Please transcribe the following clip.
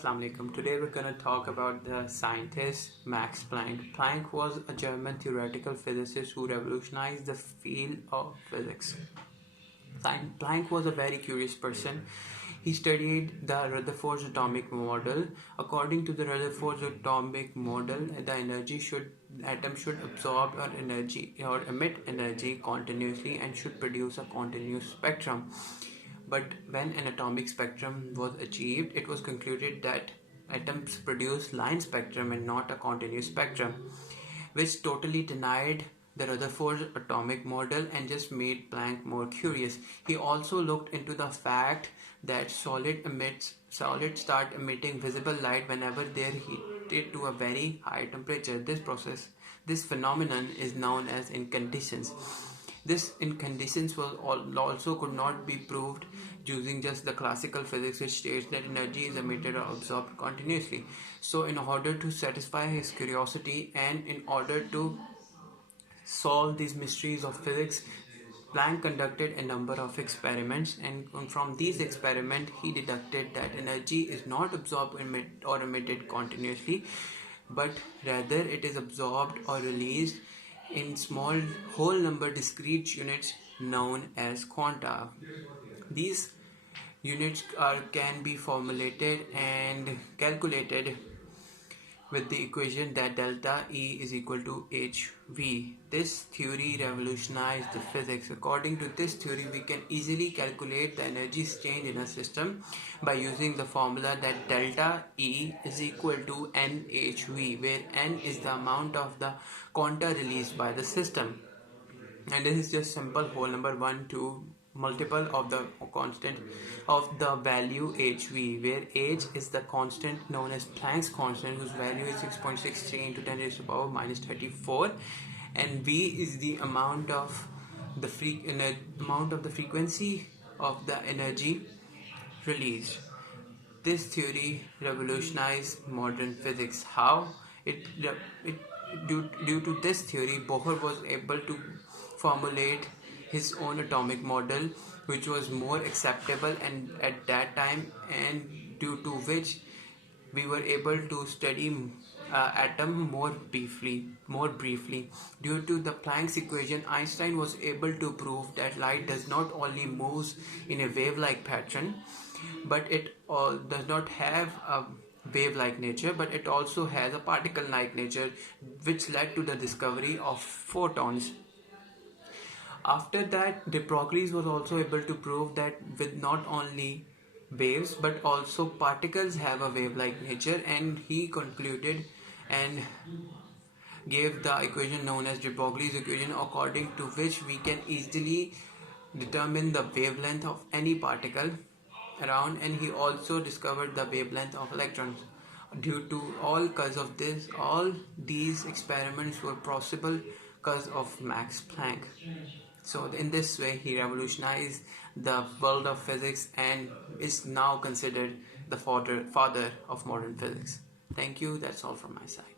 Assalamu alaikum. Today we're going to talk about the scientist Max Planck. Planck was a German theoretical physicist who revolutionized the field of physics. Planck was a very curious person. He studied the Rutherford's atomic model. According to the Rutherford's atomic model, the atom should absorb or emit energy continuously and should produce a continuous spectrum. But when an atomic spectrum was achieved, it was concluded that atoms produce line spectrum and not a continuous spectrum, which totally denied the Rutherford atomic model and just made Planck more curious. He also looked into the fact that solids start emitting visible light whenever they are heated to a very high temperature. This phenomenon is known as incandescence. This incandescence also could not be proved using just the classical physics, which states that energy is emitted or absorbed continuously. So in order to satisfy his curiosity and in order to solve these mysteries of physics, Planck conducted a number of experiments, and from these experiments he deducted that energy is not absorbed or emitted continuously, but rather it is absorbed or released in small whole number discrete units known as quanta. These units can be formulated and calculated with the equation that delta E is equal to hv. This theory revolutionized the physics. According to this theory, we can easily calculate the energy exchange in a system by using the formula that delta E is equal to nhv, where n is the amount of the quanta released by the system. And this is just simple whole number 1 to multiple of the constant of the value hv, where h is the constant known as Planck's constant, whose value is 6.63 into 10 raised to the power minus 34, and v is the amount of the frequency of the energy released. This theory revolutionized modern physics. How? Due to this theory, Bohr was able to formulate his own atomic model, which was more acceptable and at that time, and due to which we were able to study atom more briefly. Due to the Planck's equation, Einstein was able to prove that light does not only moves in a wave-like pattern, but it does not have a wave-like nature, but it also has a particle-like nature, which led to the discovery of photons. After that, de Broglie was also able to prove that with not only waves but also particles have a wave-like nature, and he concluded and gave the equation known as de Broglie's equation, according to which we can easily determine the wavelength of any particle around, and he also discovered the wavelength of electrons. Cause of this, all these experiments were possible because of Max Planck. So in this way, he revolutionized the world of physics and is now considered the father of modern physics. Thank you. That's all from my side.